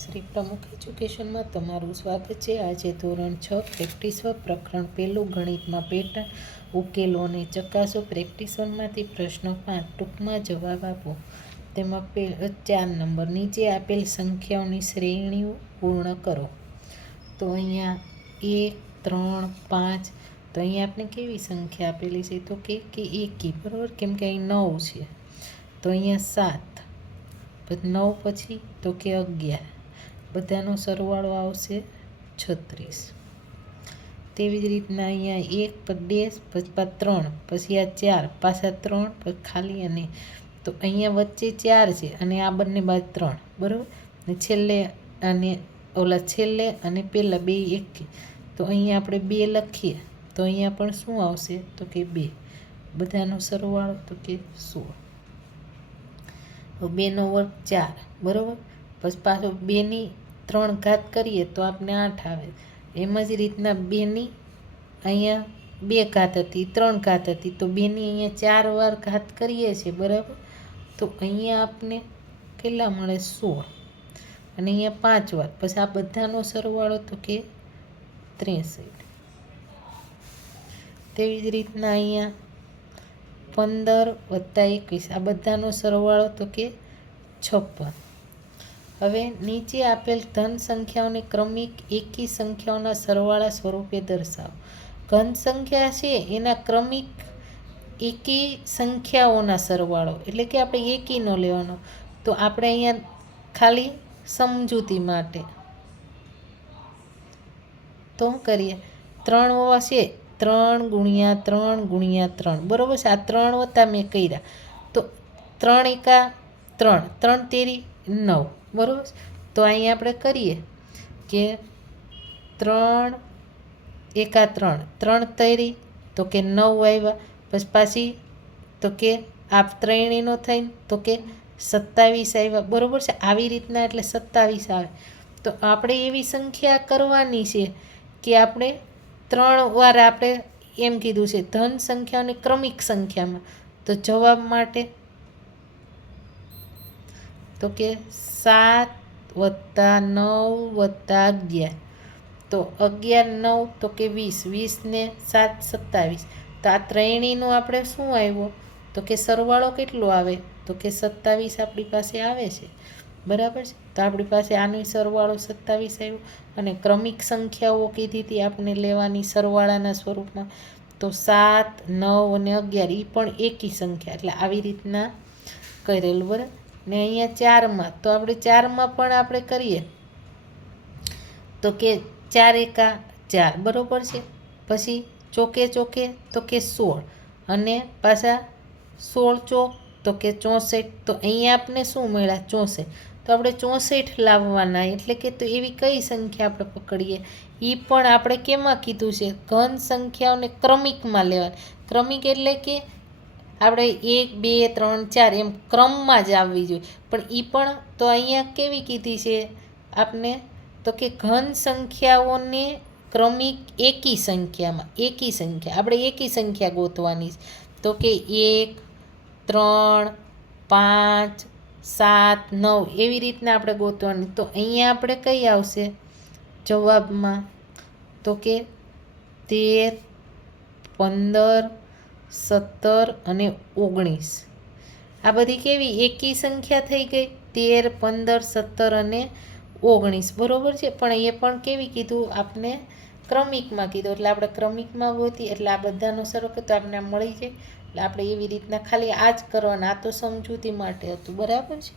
શ્રી પ્રમુખ એજ્યુકેશનમાં તમારું સ્વાગત છે। આજે ધોરણ 6 પ્રેક્ટિસ 1 પ્રકરણ 1 ગણિતમાં પેટર્ન ઉકેલો અને ચકાસો। પ્રેક્ટિસ 1માંથી પ્રશ્ન 5 ટૂંકમાં જવાબ આપો। તેમાં 4 નંબર નીચે આપેલ સંખ્યાઓની શ્રેણીઓ પૂર્ણ કરો। તો અહીંયા 1 3 5 તો અહીંયા આપણે કેવી સંખ્યા આપેલી છે તો કે એકી, બરાબર, કેમ કે અહીં 9 છે તો અહીંયા 7, 9 પછી તો કે 11, બધાનો સરવાળો આવશે 36। તેવી જ રીતના અહીંયા 1 પછી 3 પછી આ 4 પાછા 3 પછી ખાલી અને તો અહીંયા વચ્ચે 4 છે અને આ બંને બાજુ 3, બરાબર, ને છેલ્લે અને પહેલાં બે એક, તો અહીંયા આપણે 2 લખીએ તો અહીંયા પણ શું આવશે તો કે 2, બધાનો સરવાળો તો કે 16। 2 નો વર્ગ 4, બરાબર, પછી પાછો 2 ની 3 ઘાત કરીએ તો આપણે 8 આવે। એમ જ રીતના 2 ની અહીંયા 2 ઘાત હતી, 3 ઘાત હતી તો 2 ની અહીંયા 4 વાર ઘાત કરીએ છીએ, બરાબર, તો અહીંયા આપણે કેટલા મળે 16 અને અહીંયા 5 વાર, પછી આ બધાનો સરવાળો તો કે 63। તેવી જ રીતના અહીંયા 15 + 21 આ બધાનો સરવાળો તો કે 56। હવે નીચે આપેલ ધન સંખ્યાઓને ક્રમિક એકી સંખ્યાઓના સરવાળા સ્વરૂપે દર્શાવો। ઘન સંખ્યા છે એના ક્રમિક એકી સંખ્યાઓના સરવાળો, એટલે કે આપણે એકીનો લેવાનો, તો આપણે અહીંયા ખાલી સમજૂતી માટે તો કરીએ 3 છે 3 × 3 × 3, બરાબર છે, આ 3 વત્તા મેં કર્યા તો 3 એકા 3, 3 તેરી 9, બરાબર, તો અહીંયા આપણે કરીએ કે 3 એકા 3, 3 તેરી તો કે 9 આવ્યા, પછી પાછી તો કે આ ત્રણેયનો થઈને તો કે 27 આવ્યા, બરાબર છે, આવી રીતના એટલે 27 આવે। તો આપણે એવી સંખ્યા કરવાની છે કે આપણે 3 વાર આપણે એમ કીધું છે ધન સંખ્યાઓની ક્રમિક સંખ્યામાં, તો જવાબ માટે તો કે 7 + 9 + 11, તો 11 9 તો કે 20, 20 ને 7 27, તો આ ત્રણેયનો આપણે શું આવ્યો તો કે સરવાળો કેટલો આવે તો કે 27 આપણી પાસે આવે છે, બરાબર છે, તો આપણી પાસે આનો સરવાળો 27 આવ્યો। અને ક્રમિક સંખ્યાઓ કીધી હતી આપણે લેવાની સરવાળાના સ્વરૂપમાં, તો 7 9 અને 11 એ પણ એકી સંખ્યા, એટલે આવી રીતના કરેલું, બરાબર। ને અહીંયા 4માં તો આપણે 4માં પણ આપણે કરીએ તો કે 4 એકા 4, બરાબર છે, પછી ચોકે ચોકે તો કે 16 અને પાછા 16 ચોક તો કે 64, તો અહીંયા આપણે શું મળ્યા 64, તો આપણે 64 લાવવાના, એટલે કે તો એવી કઈ સંખ્યા આપણે પકડીએ, એ પણ આપણે કેમાં કીધું છે ઘન સંખ્યાઓને ક્રમિકમાં લેવાની। ક્રમિક એટલે કે આપણે 1 2 3 4 એમ ક્રમમાં જ આવવી જોઈએ, પણ એ પણ તો અહીંયા કેવી કીધી છે આપણે તો કે ઘન સંખ્યાઓને ક્રમિક એકી સંખ્યામાં, એકી સંખ્યા આપણે એકી સંખ્યા ગોતવાની છે, તો કે 1 3 5 7 9 એવી રીતના આપણે ગોતવાની। તો અહીંયા આપણે કઈ આવશે જવાબમાં તો કે 13 15 17 અને 19, આ બધી કેવી એકી સંખ્યા થઈ ગઈ, 13 15 17 અને 19, બરાબર છે, પણ એ પણ કેવી કીધું આપણે ક્રમિકમાં કીધું, એટલે આપણે ક્રમિકમાં ગોતી એટલે આ બધાનો સરવાળો તો આપણે મળી જાય। એટલે આપણે એવી રીતના ખાલી આ જ કરવાના, આ તો સમજૂતી માટે હતું, બરાબર છે।